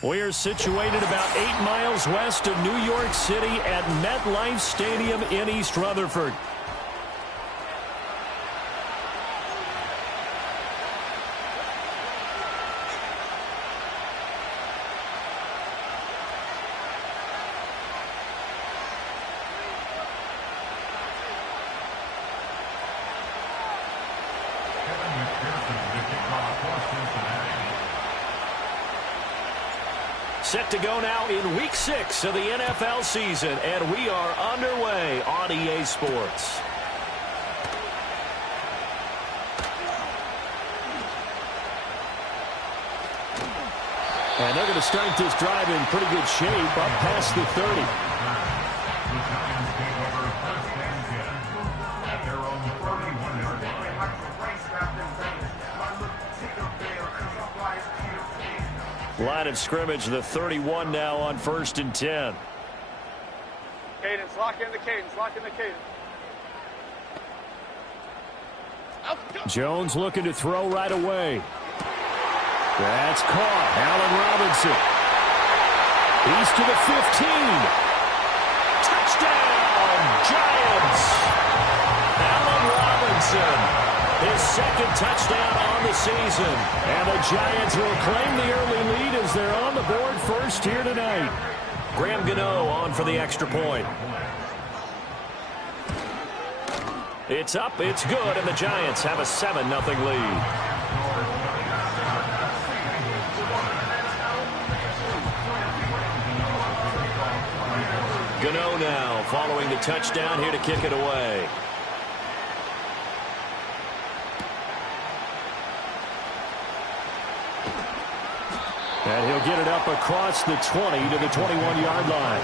We're situated about 8 miles west of New York City at MetLife Stadium in East Rutherford. Set to go now in Week 6 of the NFL season, and we are underway on EA Sports. And they're going to start this drive in pretty good shape, up past the 30. Line of scrimmage, the 31 now on 1st and 10. Cadence, lock in the cadence, lock in the cadence. Jones looking to throw right away. That's caught. Allen Robinson. He's to the 15. Touchdown, Giants. Allen Robinson. His second touchdown on the season. And the Giants will claim the early lead as they're on the board first here tonight. Graham Gano on for the extra point. It's up, it's good, and the Giants have a 7-0 lead. Gano now following the touchdown here to kick it away. And he'll get it up across the 20 to the 21-yard line.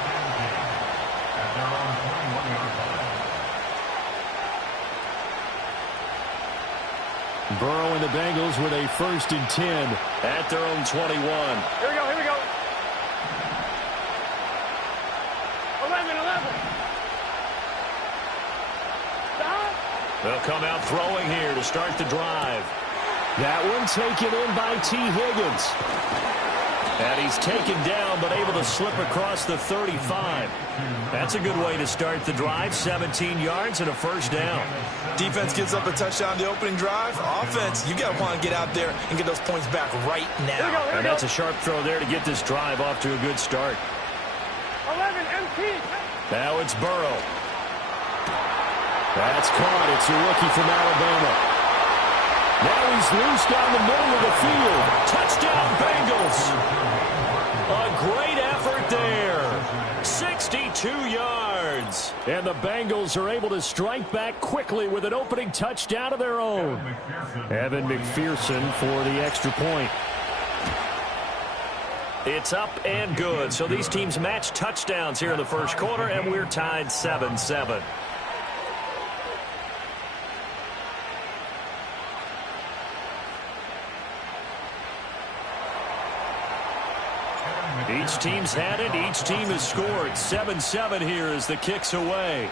Burrow and the Bengals with a 1st and 10 at their own 21. Here we go, here we go. 11. Stop. They'll come out throwing here to start the drive. That one taken in by T. Higgins. And he's taken down, but able to slip across the 35. That's a good way to start the drive. 17 yards and a 1st down. Defense gives up a touchdown the opening drive. Offense, you got to want to get out there and get those points back right now. And that's a sharp throw there to get this drive off to a good start. 11, MT. Now it's Burrow. That's caught. It's a rookie from Alabama. Now he's loose down the middle of the field. Touchdown, Bengals. A great effort there. 62 yards. And the Bengals are able to strike back quickly with an opening touchdown of their own. Evan McPherson for the extra point. It's up and good. So these teams match touchdowns here in the first quarter, and we're tied 7-7. Each team's had it. Each team has scored. 7-7 here as the kick's away.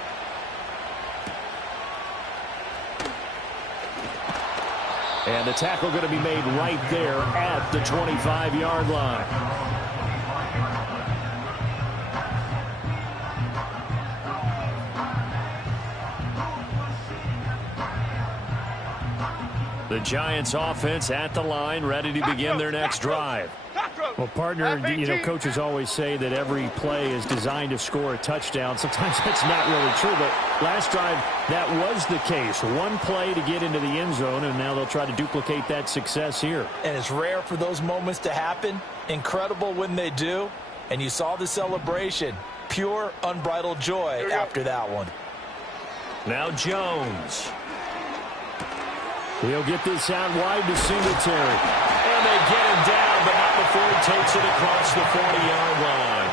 And the tackle going to be made right there at the 25-yard line. The Giants offense at the line, ready to begin their next drive. Well, partner, you know, coaches always say that every play is designed to score a touchdown. Sometimes that's not really true, but last drive, that was the case. One play to get into the end zone, and now they'll try to duplicate that success here. And it's rare for those moments to happen. Incredible when they do. And you saw the celebration. Pure, unbridled joy after that one. Now Jones. He'll get this out wide to Singletary. And they get him down, but not before he takes it across the 40-yard line.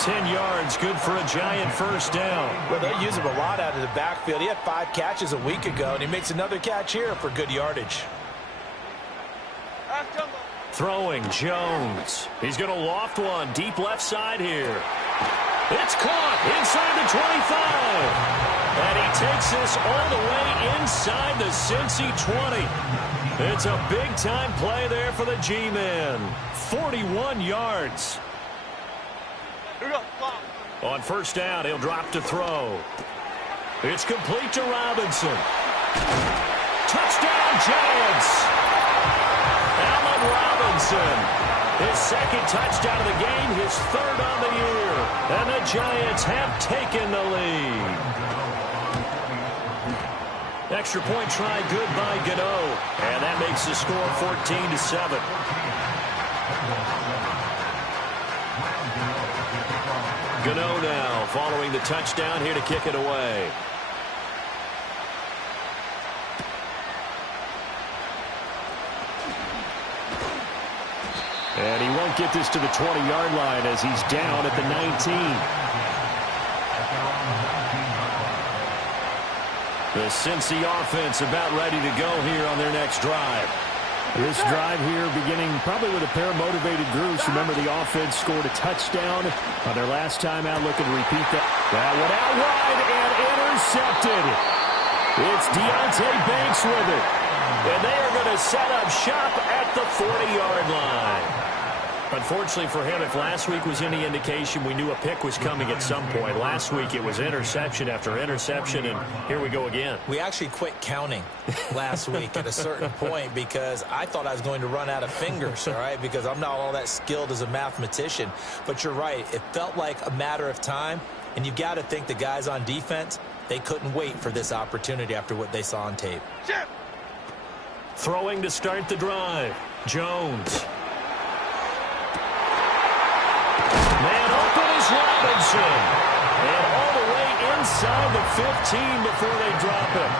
10 yards, good for a Giant first down. Well, they use him a lot out of the backfield. He had 5 catches a week ago, and he makes another catch here for good yardage. Throwing Jones. He's going to loft one deep left side here. It's caught inside the 25. And he takes this all the way inside the Cincy 20. It's a big-time play there for the G-Men. 41 yards. On first down, he'll drop to throw. It's complete to Robinson. Touchdown, Giants! Allen Robinson. His second touchdown of the game, his third on the year. And the Giants have taken the lead. Extra point try good by Gano. And that makes the score 14-7. Gano now following the touchdown here to kick it away. And he won't get this to the 20-yard line as he's down at the 19. The Cincy offense about ready to go here on their next drive. This drive here beginning probably with a pair of motivated groups. Remember, the offense scored a touchdown on their last time out, looking to repeat that. That went out wide and intercepted. It's Deonte Banks with it. And they are going to set up shop at the 40-yard line. Unfortunately for him, if last week was any indication, we knew a pick was coming at some point. Last week it was interception after interception, and here we go again. We actually quit counting last week at a certain point because I thought I was going to run out of fingers, all right, because I'm not all that skilled as a mathematician. But you're right. It felt like a matter of time, and you got to think the guys on defense, they couldn't wait for this opportunity after what they saw on tape. Throwing to start the drive. Jones. Man open is Robinson. And all the way inside the 15 before they drop him.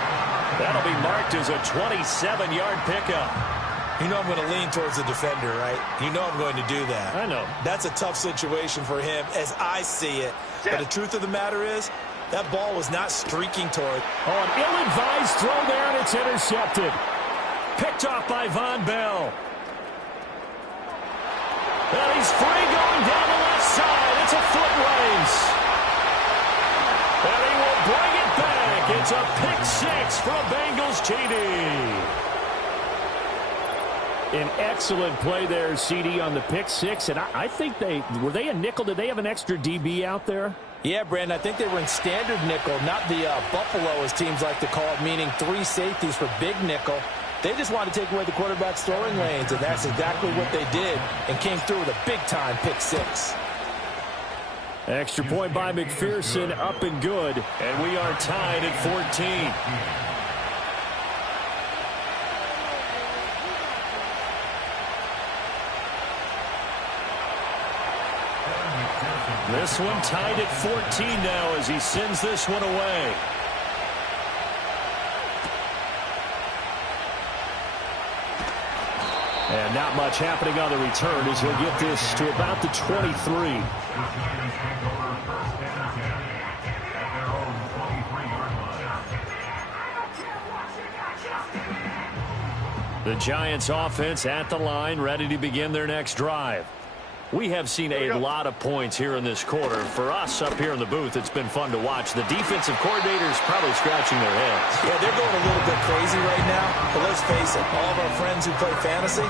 That'll be marked as a 27-yard pickup. You know I'm going to lean towards the defender, right? You know I'm going to do that. I know. That's a tough situation for him as I see it. But the truth of the matter is, that ball was not streaking toward. Oh, an ill-advised throw there, and it's intercepted. Picked off by Von Bell. And he's free going down the left side. It's a foot race. And he will bring it back. It's a pick six from Bengals TD. An excellent play there, CD, on the pick six. And I think were they a nickel? Did they have an extra DB out there? Yeah, Brandon, I think they were in standard nickel, not the Buffalo, as teams like to call it, meaning three safeties for big nickel. They just wanted to take away the quarterback's throwing lanes, and that's exactly what they did, and came through with a big-time pick six. Extra point by McPherson, up and good. And we are tied at 14. This one tied at 14 now as he sends this one away. And not much happening on the return as he'll get this to about the 23. The Giants offense at the line, ready to begin their next drive. We have seen a lot of points here in this quarter. For us up here in the booth, it's been fun to watch. The defensive coordinators probably scratching their heads. Yeah, they're going a little bit crazy right now. But let's face it, all of our friends who play fantasy,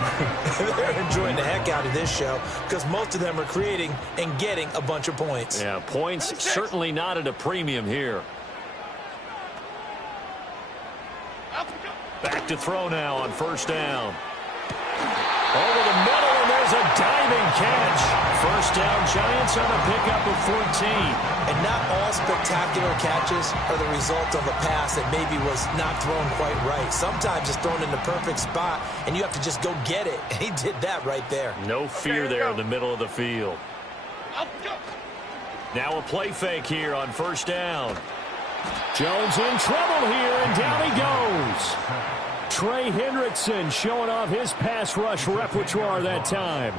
they're enjoying the heck out of this show because most of them are creating and getting a bunch of points. Yeah, points certainly not at a premium here. Back to throw now on first down. Over the middle, and there's a diving catch. First down, Giants on a pickup of 14. And not all spectacular catches are the result of a pass that maybe was not thrown quite right. Sometimes it's thrown in the perfect spot, and you have to just go get it. And he did that right there. No fear there in the middle of the field. Now a play fake here on first down. Jones in trouble here, and down he goes. Trey Hendrickson showing off his pass rush repertoire that time.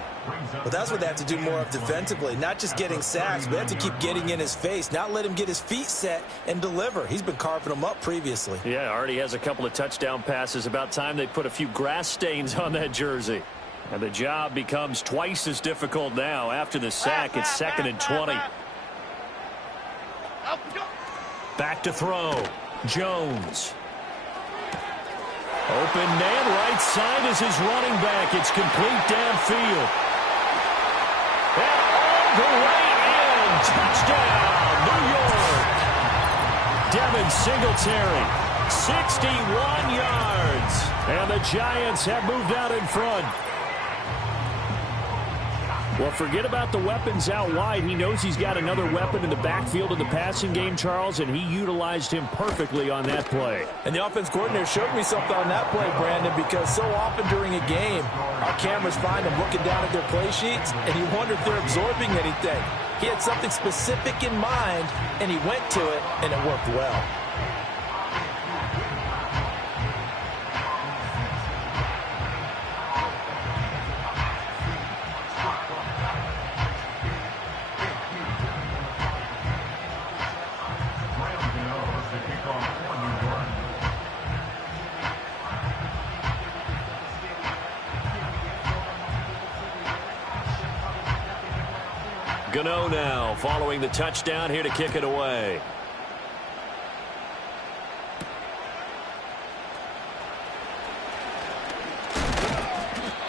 Well, that's what they have to do more of defensively, not just getting sacks, but they have to keep getting in his face, not let him get his feet set and deliver. He's been carving them up previously. Yeah, already has a couple of touchdown passes. About time they put a few grass stains on that jersey. And the job becomes twice as difficult now. After the sack, it's 2nd and 20. Back to throw. Jones. Open man, right side is his running back. It's complete downfield. And all the way in. Touchdown, New York. Devin Singletary, 61 yards. And the Giants have moved out in front. Well, forget about the weapons out wide. He knows he's got another weapon in the backfield of the passing game, Charles, and he utilized him perfectly on that play. And the offense coordinator showed me something on that play, Brandon, because so often during a game, our cameras find them looking down at their play sheets, and you wonder if they're absorbing anything. He had something specific in mind, and he went to it, and it worked well. Gano now following the touchdown here to kick it away.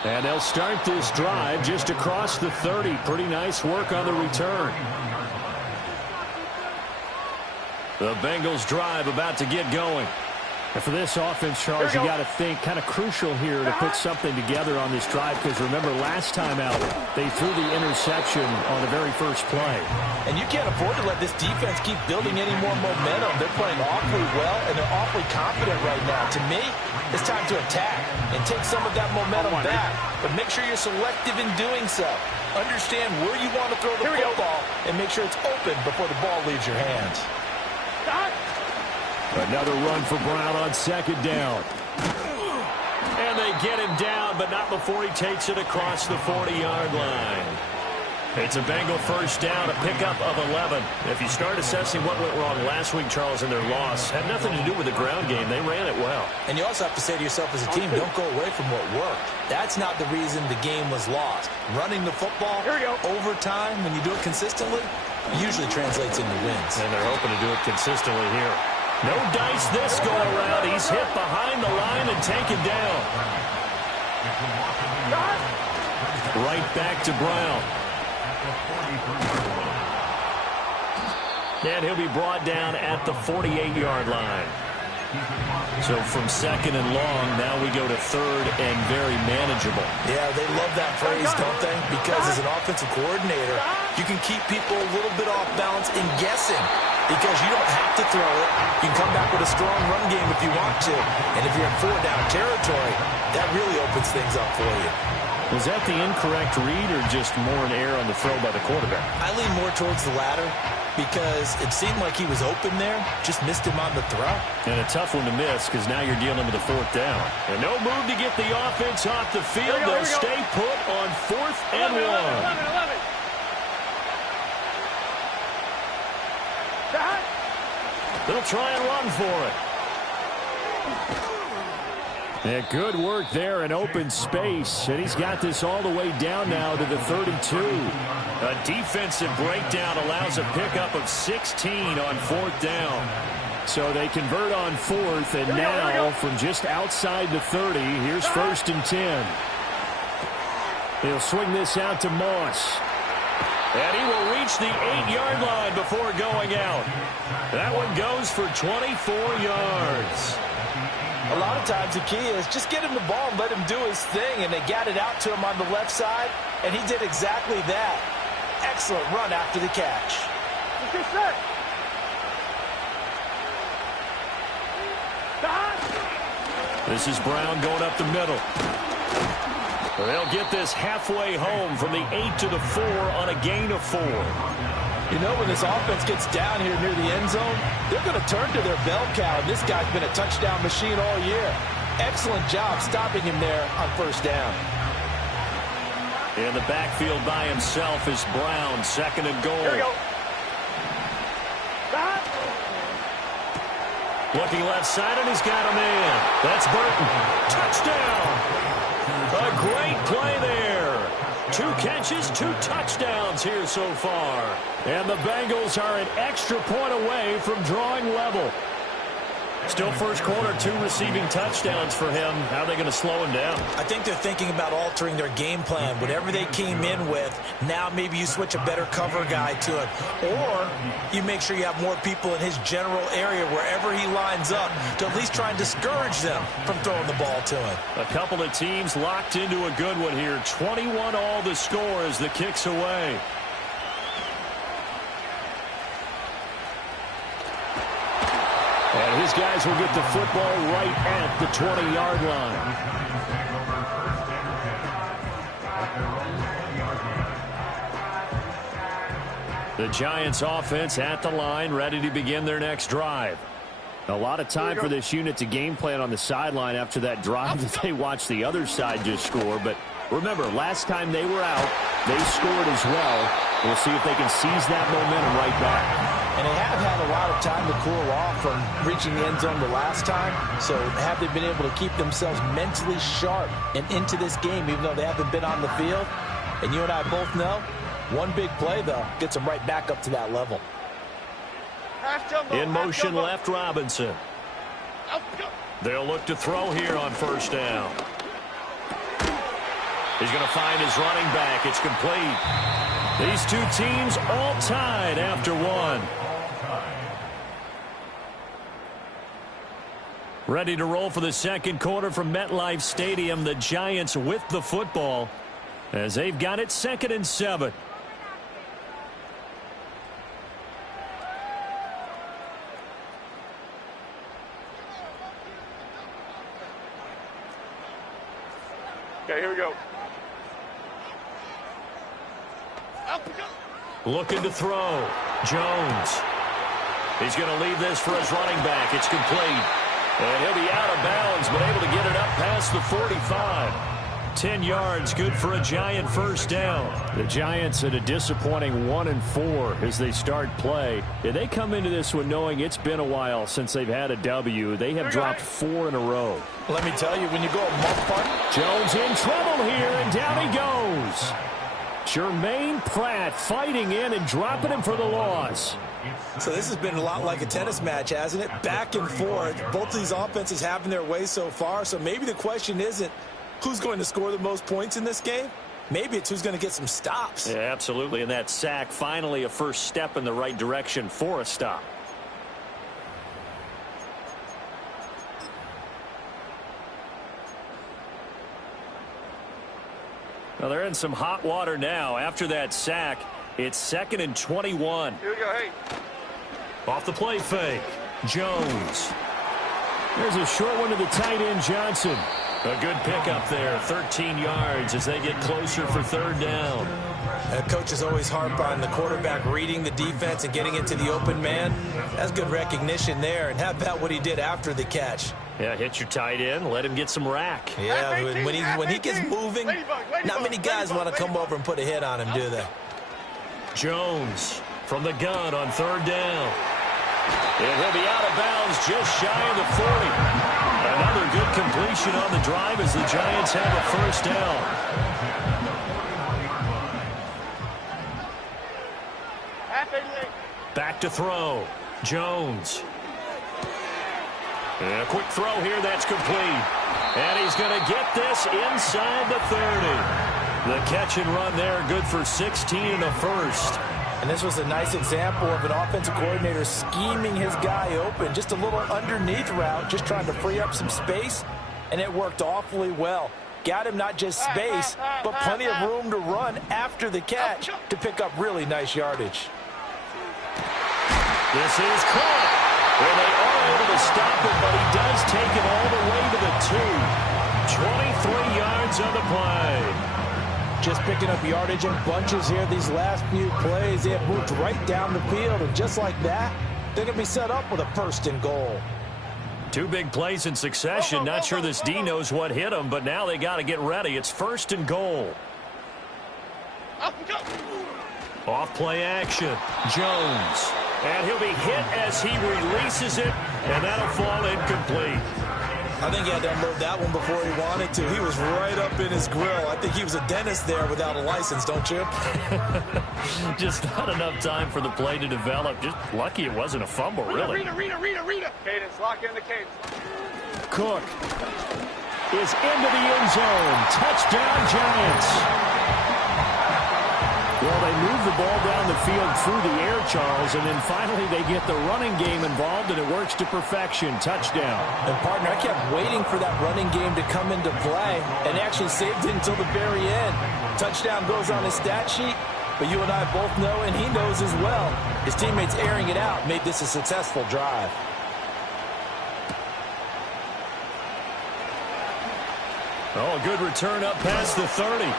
And they'll start this drive just across the 30. Pretty nice work on the return. The Bengals drive about to get going. And for this offense, Charles, you got to think kind of crucial here to put something together on this drive, because remember last time out they threw the interception on the very first play. And you can't afford to let this defense keep building any more momentum. They're playing awfully well, and they're awfully confident right now. To me, it's time to attack and take some of that momentum back. But make sure you're selective in doing so. Understand where you want to throw the football and make sure it's open before the ball leaves your hands. Another run for Brown on 2nd down. And they get him down, but not before he takes it across the 40-yard line. It's a Bengal first down, a pickup of 11. If you start assessing what went wrong last week, Charles, in their loss, had nothing to do with the ground game. They ran it well. And you also have to say to yourself as a team, don't go away from what worked. That's not the reason the game was lost. Running the football over time, when you do it consistently, usually translates into wins. And they're hoping to do it consistently here. No dice this go around. He's hit behind the line and taken down. Right back to Brown. And he'll be brought down at the 48-yard line. So from 2nd and long, now we go to 3rd and very manageable. Yeah, they love that phrase, don't they? Because as an offensive coordinator, you can keep people a little bit off balance and guessing. Because you don't have to throw it. You can come back with a strong run game if you want to. And if you're in 4-down territory, that really opens things up for you. Was that the incorrect read or just more an error on the throw by the quarterback? I lean more towards the latter because it seemed like he was open there, just missed him on the throw. And a tough one to miss because now you're dealing with a 4th down. And no move to get the offense off the field. They'll stay put on 4th and 1. 11. They'll try and run for it. Yeah, good work there in open space. And he's got this all the way down now to the 32. A defensive breakdown allows a pickup of 16 on 4th down. So they convert on 4th, and now from just outside the 30, here's 1st and 10. He'll swing this out to Moss. And he will reach the 8-yard line before going out. That one goes for 24 yards. A lot of times the key is just get him the ball and let him do his thing, and they got it out to him on the left side, and he did exactly that. Excellent run after the catch. This is Brown going up the middle. They'll get this halfway home from the 8 to the 4 on a gain of 4. You know, when this offense gets down here near the end zone, they're going to turn to their bell cow, and this guy's been a touchdown machine all year. excellent job stopping him there on first down. In the backfield by himself is Brown, 2nd and goal. Here we go. Looking left side, and he's got a man. That's Burton. Touchdown! A great play there. 2 catches, 2 touchdowns here so far. And the Bengals are an extra point away from drawing level. Still first quarter, 2 receiving touchdowns for him. How are they going to slow him down? I think they're thinking about altering their game plan. Whatever they came in with, now maybe you switch a better cover guy to him. Or you make sure you have more people in his general area wherever he lines up to at least try and discourage them from throwing the ball to him. A couple of teams locked into a good one here. 21 all the score as the kick's away. And his guys will get the football right at the 20-yard line. The Giants offense at the line, ready to begin their next drive. A lot of time for this unit to game plan on the sideline after that drive that they watched the other side just score. But remember, last time they were out, they scored as well. We'll see if they can seize that momentum right back. And they have had a lot of time to cool off from reaching the end zone the last time. So have they been able to keep themselves mentally sharp and into this game, even though they haven't been on the field? And you and I both know, one big play, though, gets them right back up to that level. In motion left, Robinson. They'll look to throw here on first down. He's going to find his running back. It's complete. These 2 teams all tied after 1. Ready to roll for the second quarter from MetLife Stadium. The Giants with the football as they've got it 2nd and 7. Okay, here we go. Looking to throw. Jones. He's going to leave this for his running back. It's complete. And he'll be out of bounds, but able to get it up past the 45. 10 yards, good for a Giant first down. The Giants at a disappointing 1-4 as they start play. Yeah, they come into this one knowing it's been a while since they've had a W. They have dropped 4 in a row. Let me tell you, when you go a month apart, Jones in trouble here, and down he goes. Jermaine Pratt fighting in and dropping him for the loss. So this has been a lot like a tennis match, hasn't it? Back and forth. Both of these offenses having their way so far. So maybe the question isn't who's going to score the most points in this game. Maybe it's who's going to get some stops. Yeah, absolutely. And that sack, finally a first step in the right direction for a stop. Well, they're in some hot water now. After that sack, it's 2nd and 21. Here we go, hey. Off the play fake. Jones. There's a short one to the tight end, Johnson. A good pickup there. 13 yards as they get closer for 3rd down. Coaches always harp on the quarterback reading the defense and getting into the open man. That's good recognition there. And how about what he did after the catch? Yeah, hit your tight end. Let him get some rack. Yeah, when he gets moving, not many guys want to come over and put a hit on him, do they? Jones from the gun on 3rd down. And he'll be out of bounds just shy of the 40. Another good completion on the drive as the Giants have a first down. Back to throw. Jones. And a quick throw here, that's complete. And he's going to get this inside the 30. The catch and run there, good for 16 and a first. And this was a nice example of an offensive coordinator scheming his guy open. Just a little underneath route, just trying to free up some space. And it worked awfully well. Got him not just space, but plenty of room to run after the catch to pick up really nice yardage. This is caught. Well, they are able to stop it, but he does take it all the way to the 2. 23 yards on the play. Just picking up yardage in bunches here these last few plays. They have moved right down the field, and just like that, they're going to be set up with a 1st and goal. Two big plays in succession. Not sure this D knows what hit him, but now they got to get ready. It's 1st and goal. Off play action. Jones. And he'll be hit as he releases it, and that'll fall incomplete. I think he had to unload that one before he wanted to. He was right up in his grill. I think he was a dentist there without a license, don't you? Just not enough time for the play to develop. Just lucky it wasn't a fumble, really. Rita. Cadence, lock in the cadence. Cook is into the end zone. Touchdown, Giants. Well, they move the ball down the field through the air, Charles, and then finally they get the running game involved, and it works to perfection. Touchdown. And, partner, I kept waiting for that running game to come into play and actually saved it until the very end. Touchdown goes on his stat sheet, but you and I both know, and he knows as well, his teammates airing it out made this a successful drive. Oh, a good return up past the 30.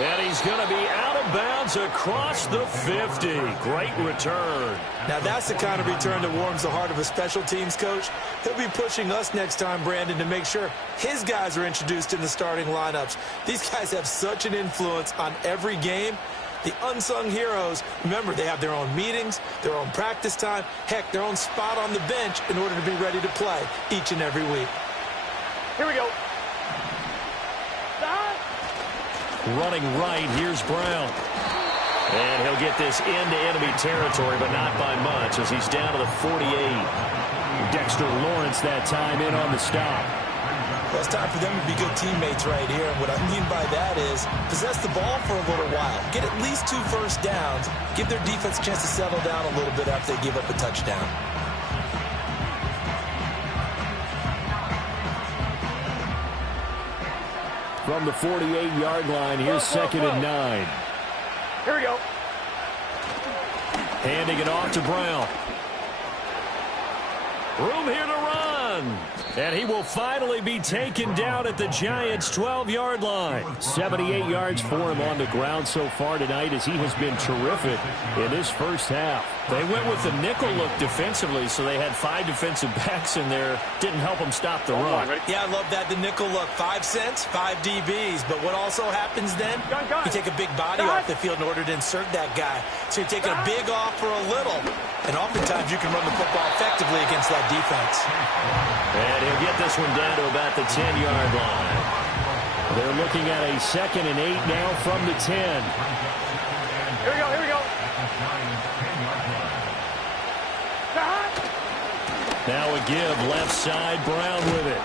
And he's going to be out of bounds across the 50. Great return. Now, that's the kind of return that warms the heart of a special teams coach. He'll be pushing us next time, Brandon, to make sure his guys are introduced in the starting lineups. These guys have such an influence on every game. The unsung heroes, remember, they have their own meetings, their own practice time, heck, their own spot on the bench in order to be ready to play each and every week. Here we go. Running right, here's Brown. And he'll get this into enemy territory, but not by much as he's down to the 48. Dexter Lawrence that time in on the stop. Well, it's time for them to be good teammates right here. And what I mean by that is possess the ball for a little while. Get at least 2 first downs. Give their defense a chance to settle down a little bit after they give up a touchdown. From the 48-yard line, here's 2nd and 9. Here we go. Handing it off to Brown. Room here to run. And he will finally be taken down at the Giants' 12-yard line. 78 yards for him on the ground so far tonight as he has been terrific in this first half. They went with the nickel look defensively, so they had 5 defensive backs in there. Didn't help them stop the run. Yeah, I love that, the nickel look. 5 cents, 5 DBs. But what also happens then, you take a big body off the field in order to insert that guy. So you're taking a big off for a little. And oftentimes you can run the football effectively against that defense. And he'll get this one down to about the 10-yard line. They're looking at a 2nd and 8 now from the 10. Here we go, here we go. Now a give, left side, Brown with it.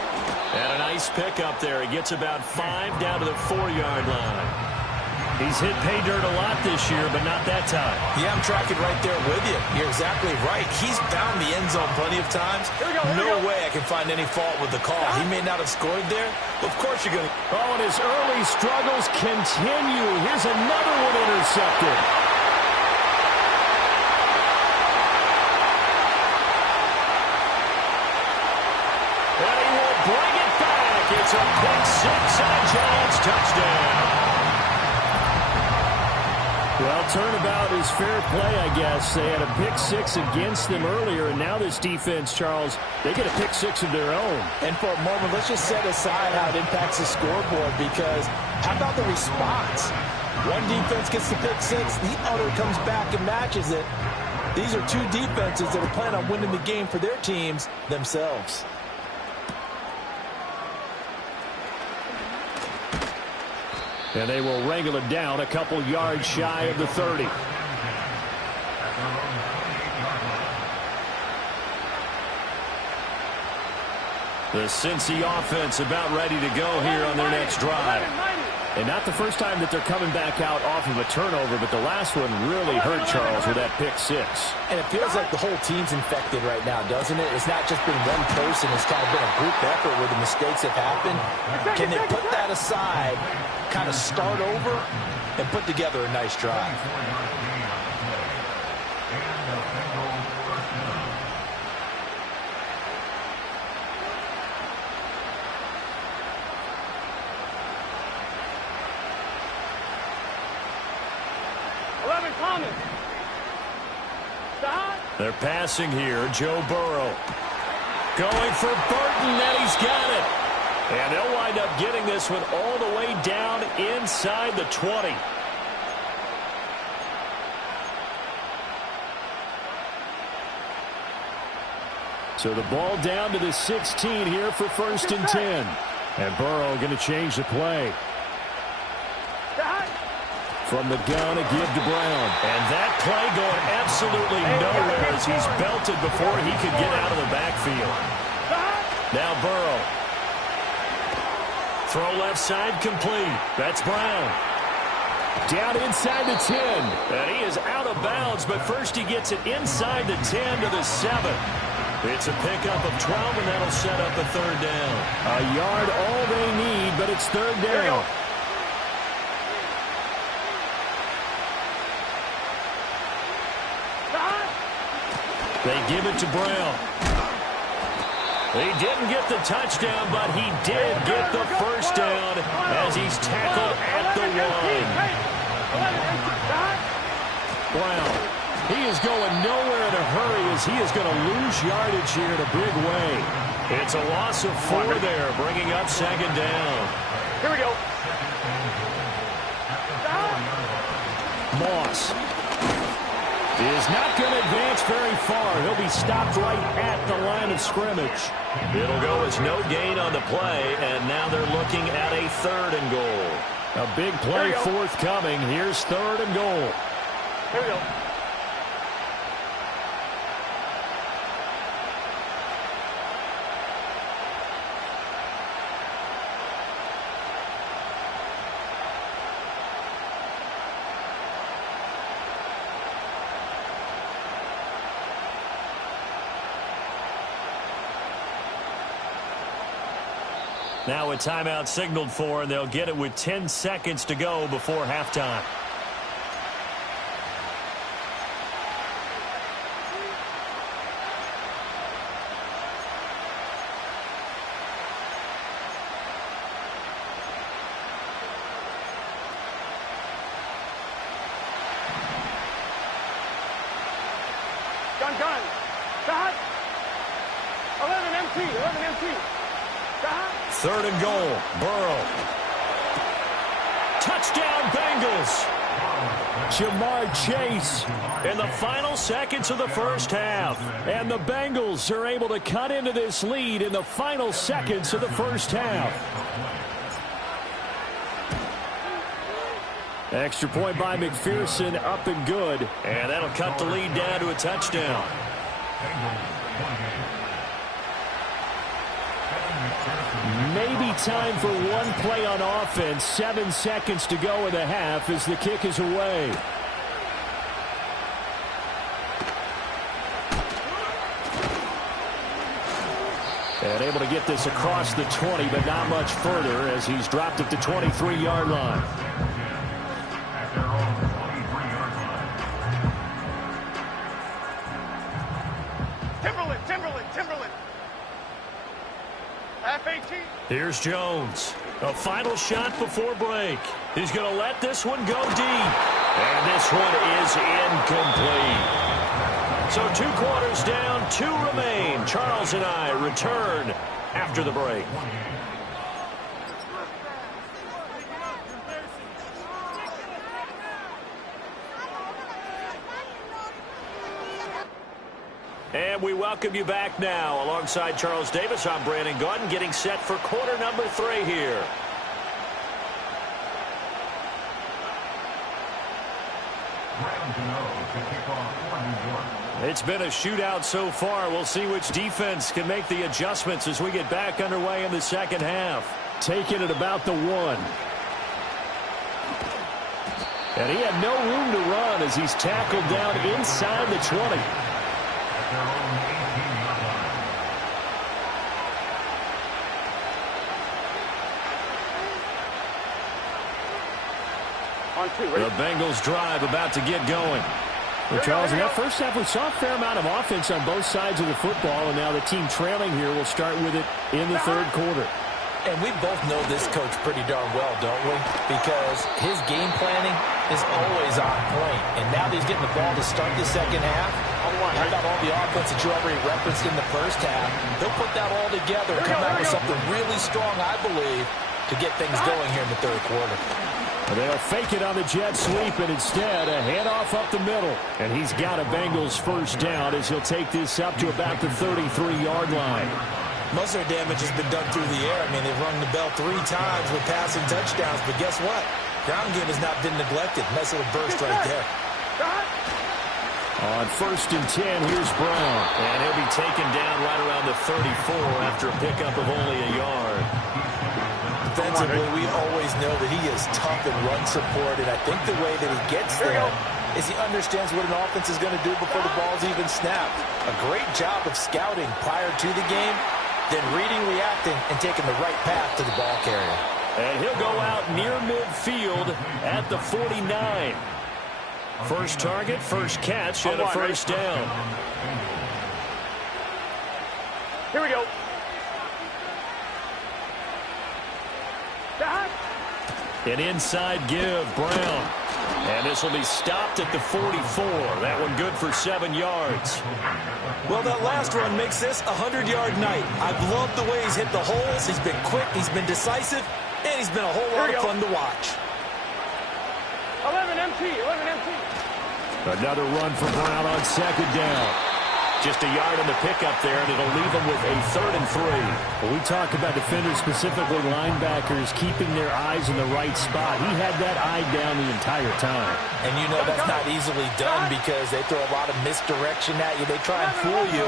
And a nice pickup there. He gets about 5 down to the 4-yard line. He's hit pay dirt a lot this year, but not that time. Yeah, I'm tracking right there with you. You're exactly right. He's found the end zone plenty of times. No way I can find any fault with the call. He may not have scored there. Of course you're going to. Oh, and his early struggles continue. Here's another one intercepted. And he will bring it back. It's a pick 6 and a Giants touchdown. Well, turnabout is fair play, I guess. They had a pick 6 against them earlier, and now this defense, Charles, they get a pick 6 of their own. And for a moment, let's just set aside how it impacts the scoreboard, because how about the response? One defense gets the pick 6, the other comes back and matches it. These are 2 defenses that are planning on winning the game for their teams themselves. And they will wrangle it down a couple yards shy of the 30. The Cincy offense about ready to go here on their next drive. And not the first time that they're coming back out off of a turnover, but the last one really hurt Charles with that pick 6. And it feels like the whole team's infected right now, doesn't it? It's not just been one person. It's kind of been a group effort where the mistakes have happened. Can they put that aside, kind of start over, and put together a nice drive? They're passing here. Joe Burrow. Going for Burton, and he's got it. And they'll wind up getting this one all the way down inside the 20. So the ball down to the 16 here for 1st and 10. And Burrow going to change the play. From the gun, a give to Brown. And that play going absolutely nowhere as he's belted before he could get out of the backfield. Now Burrow. Throw left side complete. That's Brown. Down inside the 10. And he is out of bounds, but first he gets it inside the 10 to the 7. It's a pickup of 12, and that'll set up a 3rd down. A yard all they need, but it's 3rd down. They give it to Brown. He didn't get the touchdown, but he did get the 1st down as he's tackled at the 1. Brown. He is going nowhere in a hurry as he is going to lose yardage here in a big way. It's a loss of 4 there, bringing up 2nd down. Here we go. Moss is not going to advance very far. He'll be stopped right at the line of scrimmage. It'll go as no gain on the play, and now they're looking at a 3rd and goal. A big play forthcoming. Here's 3rd and goal. Here we go. Now a timeout signaled for, and they'll get it with 10 seconds to go before halftime. Gun. Back. 11 empty. 3rd and goal. Burrow. Touchdown, Bengals. Jamar Chase. In the final seconds of the 1st half. And the Bengals are able to cut into this lead in the final seconds of the 1st half. Extra point by McPherson, up and good. And that'll cut the lead down to a touchdown. Maybe time for one play on offense. 7 seconds to go in the half as the kick is away. And able to get this across the 20, but not much further as he's dropped it to 23-yard line. Timberland. Half 18. Here's Jones. A final shot before break. He's going to let this one go deep. And this one is incomplete. So 2 quarters down, 2 remain. Charles and I return after the break. And we welcome you back now. Alongside Charles Davis, I'm Brandon Gaudin, getting set for quarter number 3 here. It's been a shootout so far. We'll see which defense can make the adjustments as we get back underway in the 2nd half. Taking it about the 1. And he had no room to run as he's tackled down inside the 20. The Bengals drive about to get going. Well, Charles, in that 1st half, we saw a fair amount of offense on both sides of the football, and now the team trailing here will start with it in the 3rd quarter. And we both know this coach pretty darn well, don't we? Because his game planning is always on point. And now that he's getting the ball to start the second half, how about all the offense that you already referenced in the first half? He'll put that all together and come out with something really strong, I believe, to get things going here in the third quarter. They'll fake it on the jet sweep, and instead a handoff up the middle. And he's got a Bengals first down as he'll take this up to about the 33-yard line. Most of their damage has been done through the air. I mean, they've rung the bell 3 times with passing touchdowns, but guess what? Ground game has not been neglected. Nice little burst right there. On 1st and 10, here's Brown. And he'll be taken down right around the 34 after a pickup of only a yard. Defensively, we always know that he is tough in run support, and I think the way that he gets there is he understands what an offense is going to do before the ball's even snapped. A great job of scouting prior to the game, then reading, reacting, and taking the right path to the ball carrier. And he'll go out near midfield at the 49. First target, first catch, and a first down. Here we go. An inside give, Brown. And this will be stopped at the 44. That one good for 7 yards. Well, that last run makes this a 100-yard night. I've loved the way he's hit the holes. He's been quick, he's been decisive, and he's been a whole lot of fun to watch. 11 MT. Another run for Brown on 2nd down. Just a yard on the pickup there, and it'll leave them with a 3rd and 3. Well, we talk about defenders, specifically linebackers, keeping their eyes in the right spot. He had that eye down the entire time. And you know that's not easily done because they throw a lot of misdirection at you. They try and fool you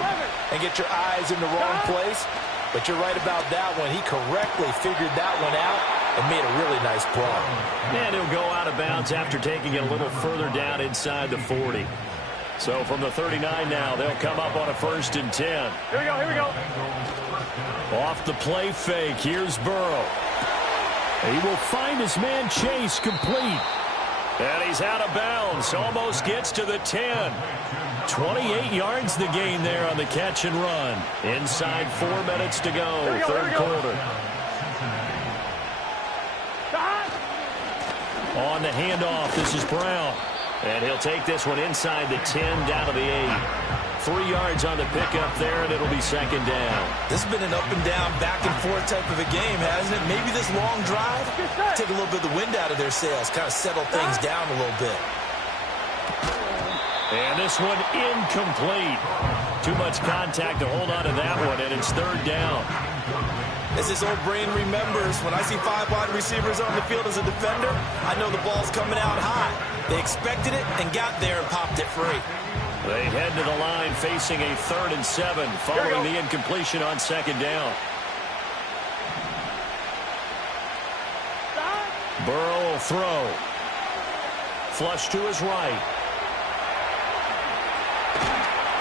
and get your eyes in the wrong place. But you're right about that one. He correctly figured that one out and made a really nice play. And he'll go out of bounds after taking it a little further down inside the 40. So from the 39 now, they'll come up on a 1st and 10. Here we go. Off the play fake, here's Burrow. He will find his man Chase complete. And he's out of bounds, almost gets to the 10. 28 yards the gain there on the catch and run. Inside 4 minutes to go, third quarter. On the handoff, this is Brown. And he'll take this one inside the 10, down to the 8. 3 yards on the pickup there, and it'll be 2nd down. This has been an up and down, back and forth type of a game, hasn't it? Maybe this long drive, take a little bit of the wind out of their sails, kind of settle things down a little bit. And this one incomplete. Too much contact to hold on to that one, and it's 3rd down. As this old brain remembers, when I see 5 wide receivers on the field as a defender, I know the ball's coming out high. They expected it and got there and popped it free. They head to the line facing a 3rd and 7 following the incompletion on 2nd down. Burrow will throw. Flush to his right.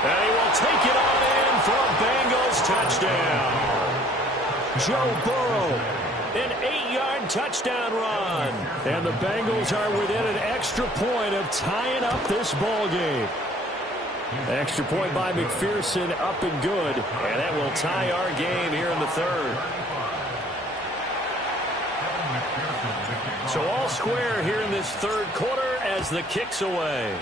And he will take it on in for a Bengals touchdown. Joe Burrow, an 8-yard touchdown run. And the Bengals are within an extra point of tying up this ball game. Extra point by McPherson, up and good. And that will tie our game here in the 3rd. So all square here in this 3rd quarter as the kick's away.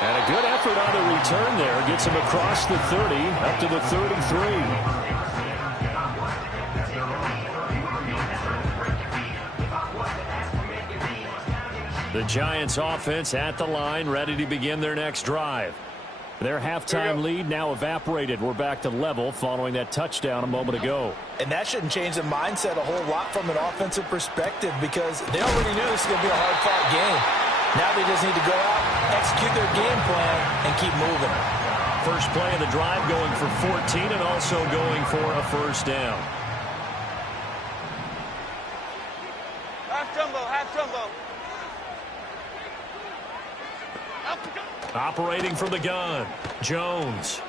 And a good effort on the return there. Gets him across the 30, up to the 33. The Giants offense at the line, ready to begin their next drive. Their halftime lead now evaporated. We're back to level following that touchdown a moment ago. And that shouldn't change the mindset a whole lot from an offensive perspective because they already knew this was going to be a hard-fought game. Now they just need to go out, execute their game plan, and keep moving. First play of the drive going for 14 and also going for a first down. Half jumbo. Operating from the gun, Jones.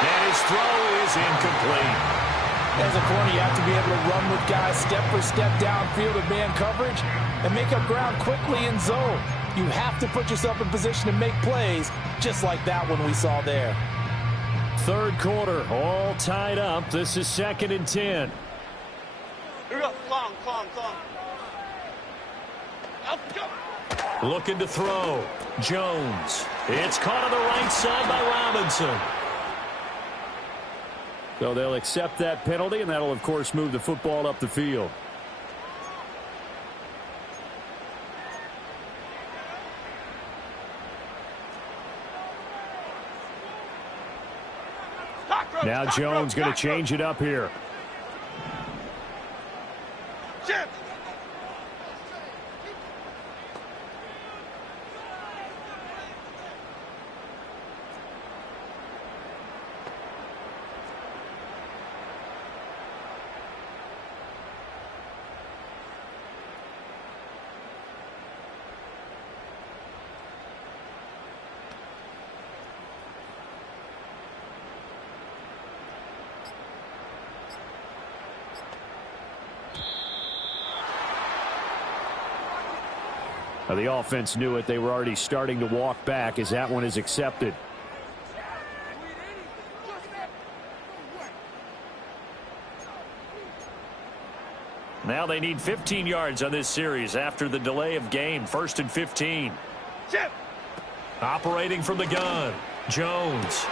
And his throw is incomplete. As a corner, you have to be able to run with guys step for step downfield with man coverage and make up ground quickly in zone. You have to put yourself in position to make plays, just like that one we saw there. Third quarter, all tied up. This is 2nd and 10. Here we go. Long. Let's go. Looking to throw. Jones. It's caught on the right side by Robinson. So they'll accept that penalty, and that'll, of course, move the football up the field. Now Jones going to change it up here. Chip. The offense knew it. They were already starting to walk back as that one is accepted. Now they need 15 yards on this series after the delay of game. 1st and 15. Chip. Operating from the gun. Jones.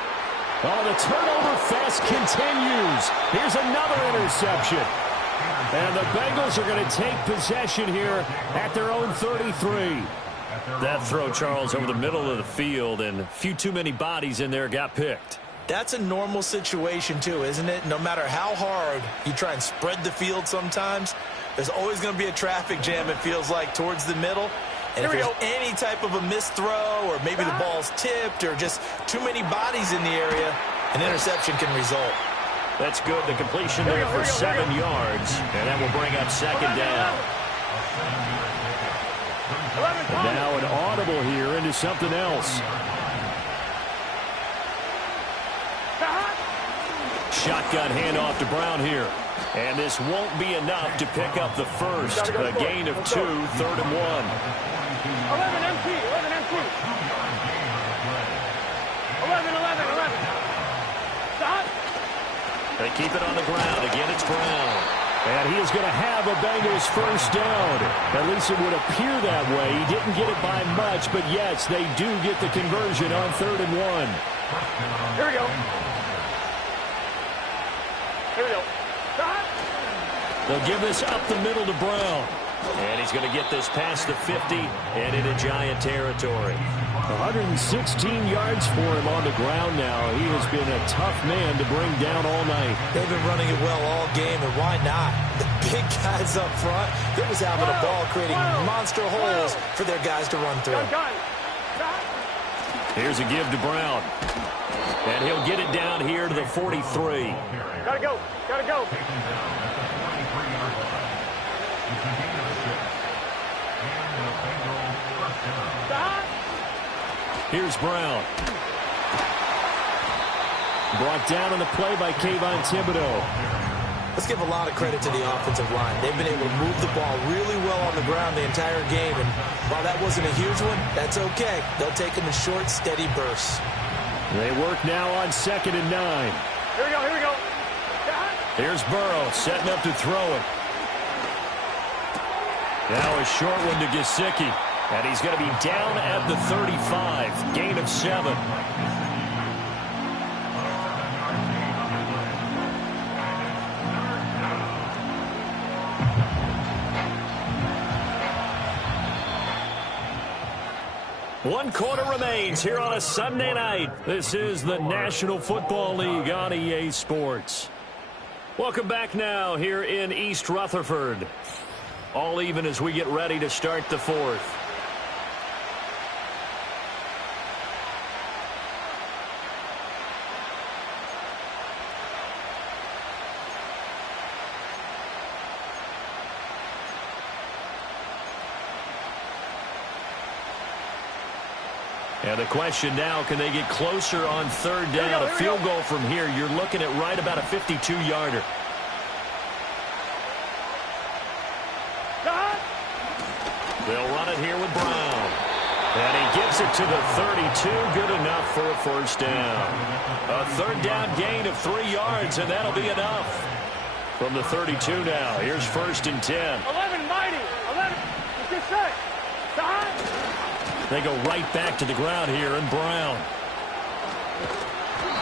Oh, the turnover fest continues. Here's another interception. And the Bengals are going to take possession here at their own 33. That throw, Charles, over the middle of the field, and a few too many bodies in there got picked. That's a normal situation, too, isn't it? No matter how hard you try and spread the field sometimes, there's always going to be a traffic jam, it feels like, towards the middle. And if there's any type of a missed throw, or maybe the ball's tipped, or just too many bodies in the area, an interception can result. That's good. The completion there for 7 yards, and that will bring up 2nd down. Now an audible here into something else. Shotgun handoff to Brown here. And this won't be enough to pick up the first. A gain of 2, 3rd and 1. 11 MT. 11. Stop. They keep it on the ground. Again, it's Brown. And he is going to have a Bengals first down. At least it would appear that way. He didn't get it by much, but yes, they do get the conversion on 3rd and 1. Here we go. Stop. They'll give this up the middle to Brown. And he's going to get this past the 50 and into Giant territory. 116 yards for him on the ground now. He has been a tough man to bring down all night. They've been running it well all game, and why not? The big guys up front, they're just having a ball, creating monster holes for their guys to run through. Here's a give to Brown. And he'll get it down here to the 43. Gotta go. Here's Brown. Brought down on the play by Kayvon Thibodeaux. Let's give a lot of credit to the offensive line. They've been able to move the ball really well on the ground the entire game. And while that wasn't a huge one, that's okay. They'll take them in short, steady bursts. They work now on 2nd and 9. Here we go. Here's Burrow setting up to throw it. Now a short one to Gesicki. And he's going to be down at the 35. Gain of 7. One quarter remains here on a Sunday night. This is the National Football League on EA Sports. Welcome back now here in East Rutherford. All even as we get ready to start the 4th. And the question now, can they get closer on 3rd down? A field goal from here, you're looking at right about a 52-yarder. They'll run it here with Brown. And he gets it to the 32. Good enough for a first down. A third down gain of 3 yards, and that'll be enough. From the 32 now, here's 1st and 10. 11, mighty. 11. Get set. Behind. They go right back to the ground here, and Brown.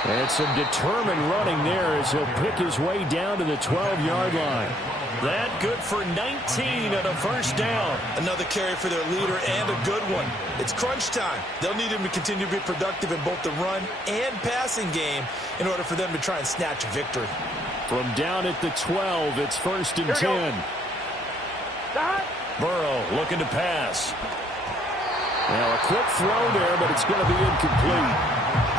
And some determined running there as he'll pick his way down to the 12-yard line. That good for 19 and a first down. Another carry for their leader and a good one. It's crunch time. They'll need him to continue to be productive in both the run and passing game in order for them to try and snatch a victory. From down at the 12, it's 1st and 10. Burrow looking to pass. Now a quick throw there, but it's going to be incomplete.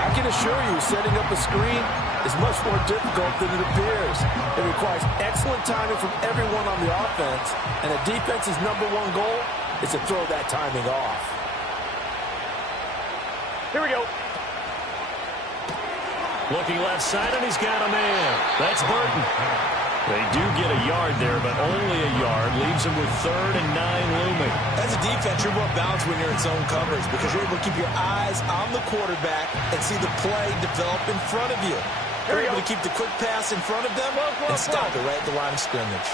I can assure you, setting up a screen is much more difficult than it appears. It requires excellent timing from everyone on the offense, and the defense's #1 goal is to throw that timing off. Here we go. Looking left side, and he's got a man. That's Burton. They do get a yard there, but only a yard. Leaves him with 3rd and 9 looming. As a defense, you're more balanced when you're in zone coverage because you're able to keep your eyes on the quarterback and see the play develop in front of you. You're able to keep the quick pass in front of them and stop it right at the line of scrimmage.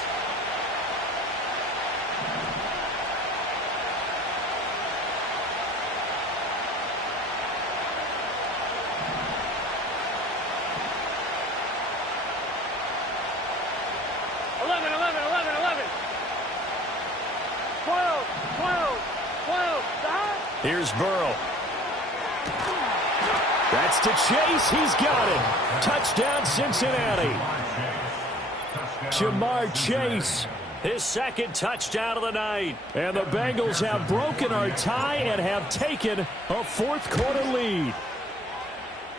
Here's Burrow. That's to Chase. He's got it. Touchdown, Cincinnati. Jamar Chase. His 2nd touchdown of the night. And the Bengals have broken our tie and have taken a 4th quarter lead.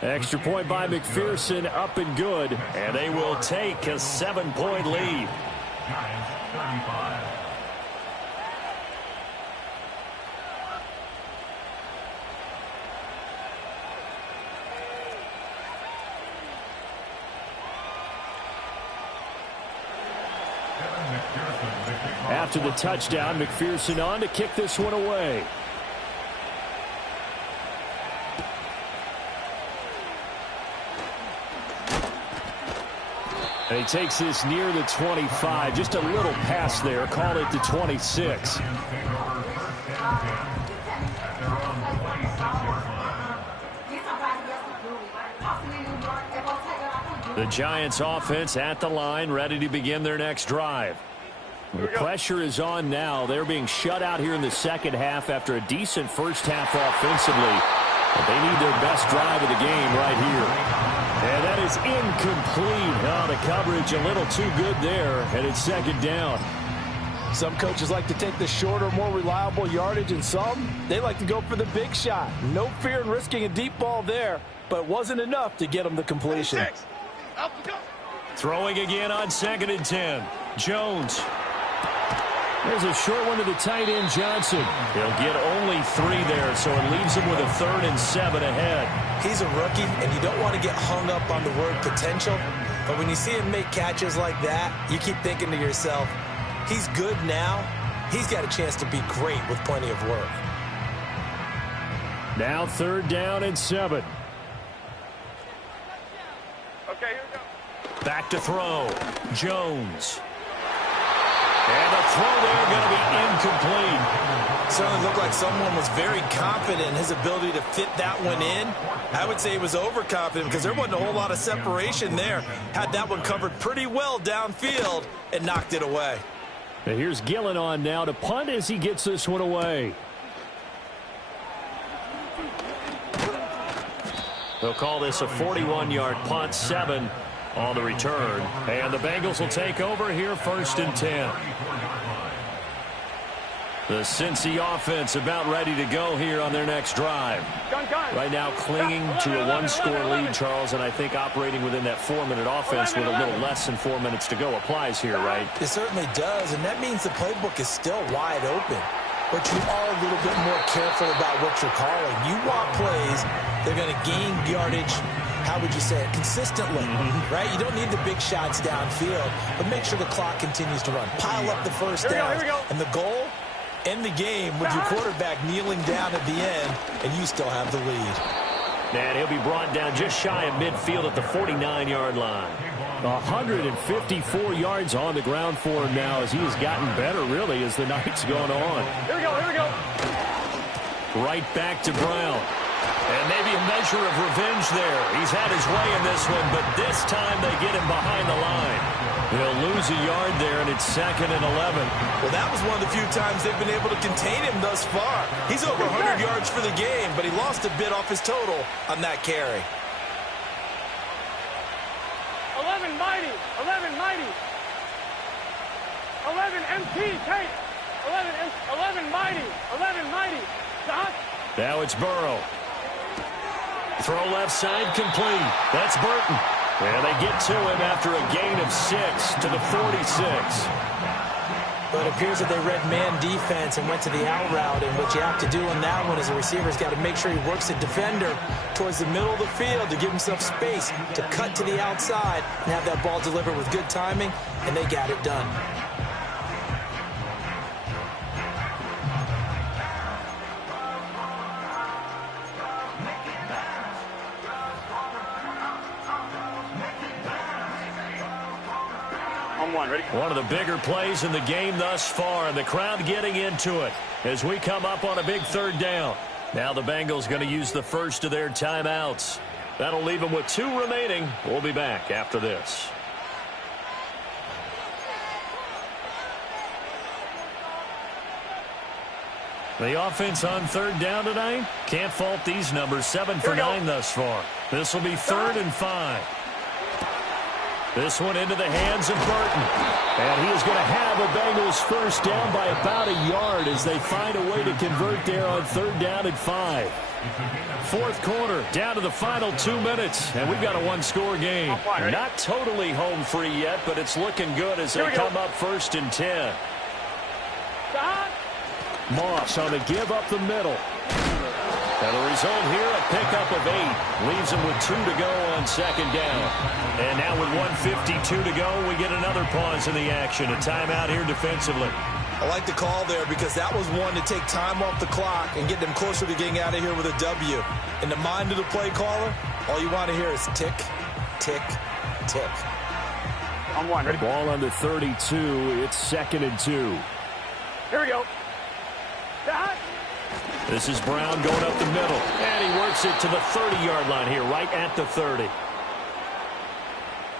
Extra point by McPherson, up and good. And they will take a 7-point lead. After the touchdown, McPherson on to kick this one away. And he takes this near the 25. Just a little pass there. Call it the 26. The Giants offense at the line, ready to begin their next drive. The pressure is on now. They're being shut out here in the second half after a decent first half offensively. But they need their best drive of the game right here. And that is incomplete. Oh, the coverage a little too good there, and it's 2nd down. Some coaches like to take the shorter, more reliable yardage, and some, they like to go for the big shot. No fear in risking a deep ball there, but it wasn't enough to get them the completion. Throwing again on 2nd and 10. Jones. There's a short one to the tight end, Johnson. He'll get only 3 there, so it leaves him with a 3rd and 7 ahead. He's a rookie, and you don't want to get hung up on the word potential. But when you see him make catches like that, you keep thinking to yourself, he's good now. He's got a chance to be great with plenty of work. Now 3rd down and 7. Okay, here we go. Back to throw. Jones. And the throw there going to be incomplete. Certainly looked like someone was very confident in his ability to fit that one in. I would say he was overconfident because there wasn't a whole lot of separation there. Had that one covered pretty well downfield and knocked it away. And here's Gillen on now to punt as he gets this one away. They'll call this a 41-yard punt, 7 on the return. And the Bengals will take over here 1st and 10. The Cincy offense about ready to go here on their next drive. Right now clinging to a 1-score lead, Charles, and I think operating within that 4-minute offense with a little less than 4 minutes to go applies here, right? It certainly does, and that means the playbook is still wide open. But you are a little bit more careful about what you're calling. You want plays, they're going to gain yardage, how would you say it, consistently, right? You don't need the big shots downfield, but make sure the clock continues to run. Pile up the first down. And the goal end the game with your quarterback kneeling down at the end, and you still have the lead. And he'll be brought down just shy of midfield at the 49-yard line. 154 yards on the ground for him now as he has gotten better, really, as the night's gone on. Here we go, here we go. Right back to Brown. And maybe a measure of revenge there. He's had his way in this one, but this time they get him behind the line. He'll lose a yard there, and it's 2nd and 11. Well, that was one of the few times they've been able to contain him thus far. He's over 100 yards for the game, but he lost a bit off his total on that carry. 11 mighty, 11 mighty. 11 MT, Tate. 11 mighty, 11 mighty. Stop. Now it's Burrow. Throw left side complete. That's Burton. And they get to him after a gain of 6 to the 46. But it appears that they read man defense and went to the out route. And what you have to do in that one is a receiver's got to make sure he works the defender towards the middle of the field to give himself space to cut to the outside and have that ball delivered with good timing, and they got it done. One of the bigger plays in the game thus far, and the crowd getting into it as we come up on a big 3rd down. Now the Bengals going to use the first of their timeouts. That'll leave them with 2 remaining. We'll be back after this. The offense on 3rd down tonight. Can't fault these numbers. 7 for 9 thus far. This will be 3rd and 5. This one into the hands of Burton. And he is going to have a Bengals first down by about a yard as they find a way to convert there on 3rd down and 5. 4th quarter, down to the final 2 minutes, and we've got a 1-score game. Not totally home free yet, but it's looking good as they come up 1st and 10. Moss on the give up the middle. And the result here, a pickup of 8. Leaves them with 2 to go on 2nd down. And now with 1:52 to go, we get another pause in the action. A timeout here defensively. I like the call there because that was one to take time off the clock and get them closer to getting out of here with a W. In the mind of the play caller, all you want to hear is tick, tick, tick. On 1, ready? Ball under 32. It's 2nd and 2. Here we go. Stop. This is Brown going up the middle. And he works it to the 30-yard line here, right at the 30.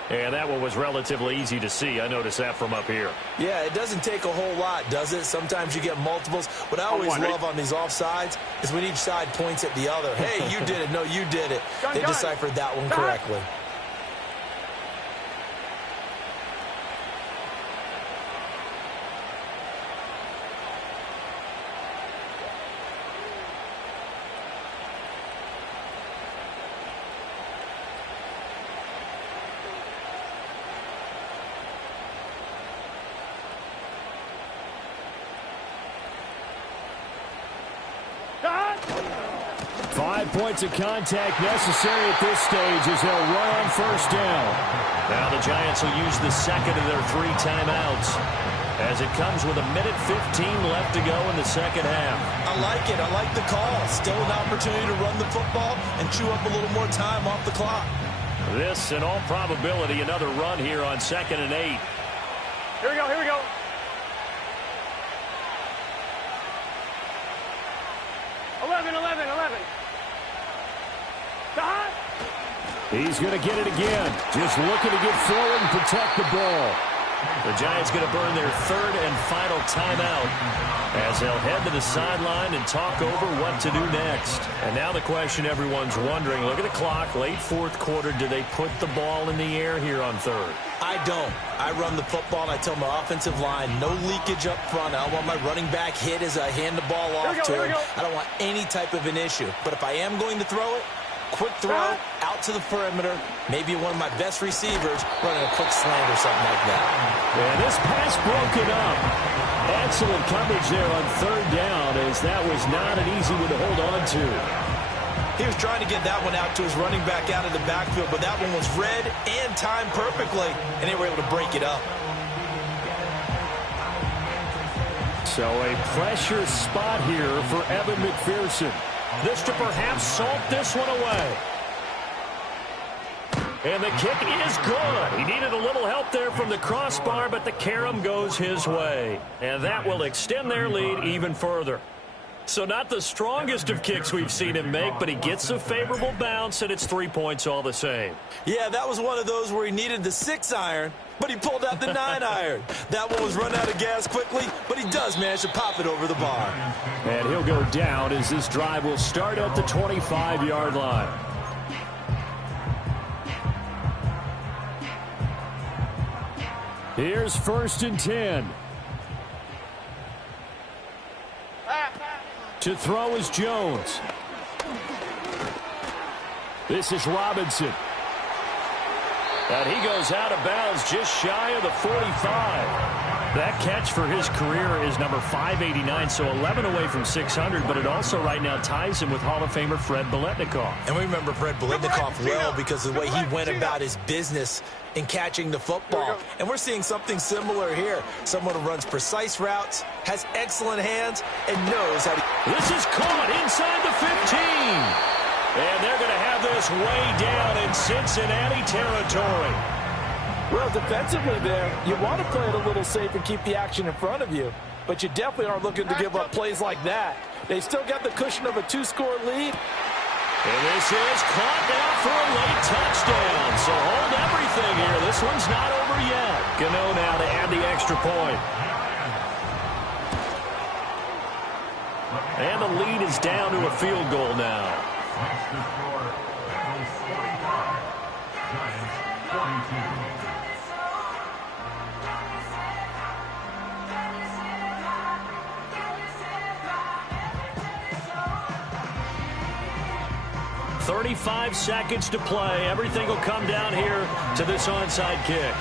And that one was relatively easy to see. I noticed that from up here. Yeah, it doesn't take a whole lot, does it? Sometimes you get multiples. What I always love on these offsides is when each side points at the other. Hey, you did it. No, you did it. They deciphered that one correctly. Points of contact necessary at this stage as they'll run on 1st down. Now the Giants will use the 2nd of their 3 timeouts as it comes with 1:15 left to go in the 2nd half. I like it. I like the call. Still an opportunity to run the football and chew up a little more time off the clock. This, in all probability, another run here on 2nd and 8. Here we go, here we go. He's going to get it again. Just looking to get forward and protect the ball. The Giants going to burn their 3rd and final timeout as they'll head to the sideline and talk over what to do next. And now the question everyone's wondering, look at the clock, late 4th quarter, do they put the ball in the air here on 3rd? I don't. I run the football and I tell my offensive line, no leakage up front. I don't want my running back hit as I hand the ball off to him. I don't want any type of an issue. But if I am going to throw it, quick throw out to the perimeter, maybe one of my best receivers running a quick slant or something like that. And this pass broken up. Excellent coverage there on 3rd down as that was not an easy one to hold on to. He was trying to get that one out to his running back out of the backfield, but that one was read and timed perfectly, and they were able to break it up. So a pressure spot here for Evan McPherson. This to perhaps salt this one away. And the kick is good. He needed a little help there from the crossbar, but the carom goes his way. And that will extend their lead even further. So not the strongest of kicks we've seen him make, but he gets a favorable bounce, and it's 3 points all the same. Yeah, that was one of those where he needed the 6-iron, but he pulled out the 9-iron. That one was run out of gas quickly, but he does manage to pop it over the bar. And he'll go down as this drive will start at the 25-yard line. Here's 1st and 10. To throw is Jones. This is Robinson. And he goes out of bounds just shy of the 45. That catch for his career is number 589, so 11 away from 600, but it also right now ties him with Hall of Famer Fred Biletnikoff. And we remember Fred Biletnikoff well because of the way he went about his business in catching the football. And we're seeing something similar here. Someone who runs precise routes, has excellent hands, and knows how to... This is caught inside the 15. And they're going to have this way down in Cincinnati territory. Well, defensively there, you want to play it a little safe and keep the action in front of you, but you definitely aren't looking to give up plays like that. They still got the cushion of a 2-score lead. And this is caught now for a late touchdown. So hold everything here. This one's not over yet. Gano now to add the extra point. And the lead is down to a field goal now. 35 seconds to play. Everything will come down here to this onside kick.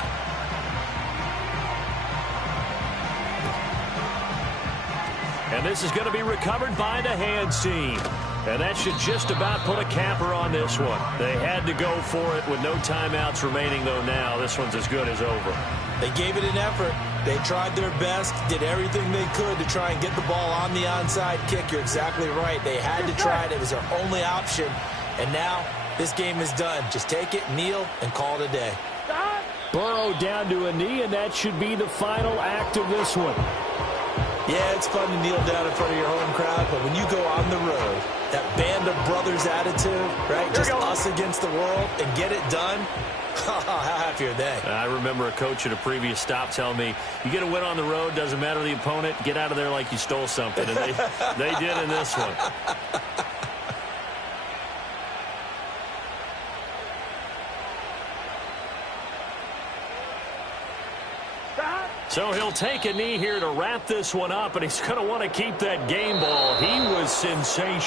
And this is going to be recovered by the hands team. And that should just about put a capper on this one. They had to go for it with no timeouts remaining, though now. This one's as good as over. They gave it an effort. They tried their best, did everything they could to try and get the ball on the onside kick. You're exactly right. They had to try it. It was their only option. And now this game is done. Just take it, kneel, and call it a day. Burrow down to a knee, and that should be the final act of this one. Yeah, it's fun to kneel down in front of your home crowd, but when you go on the road, that band of brothers attitude, right, just us against the world, and get it done, how happy are they? I remember a coach at a previous stop telling me, you get a win on the road, doesn't matter the opponent, get out of there like you stole something. And they did in this one. So he'll take a knee here to wrap this one up, and he's going to want to keep that game ball. He was sensational.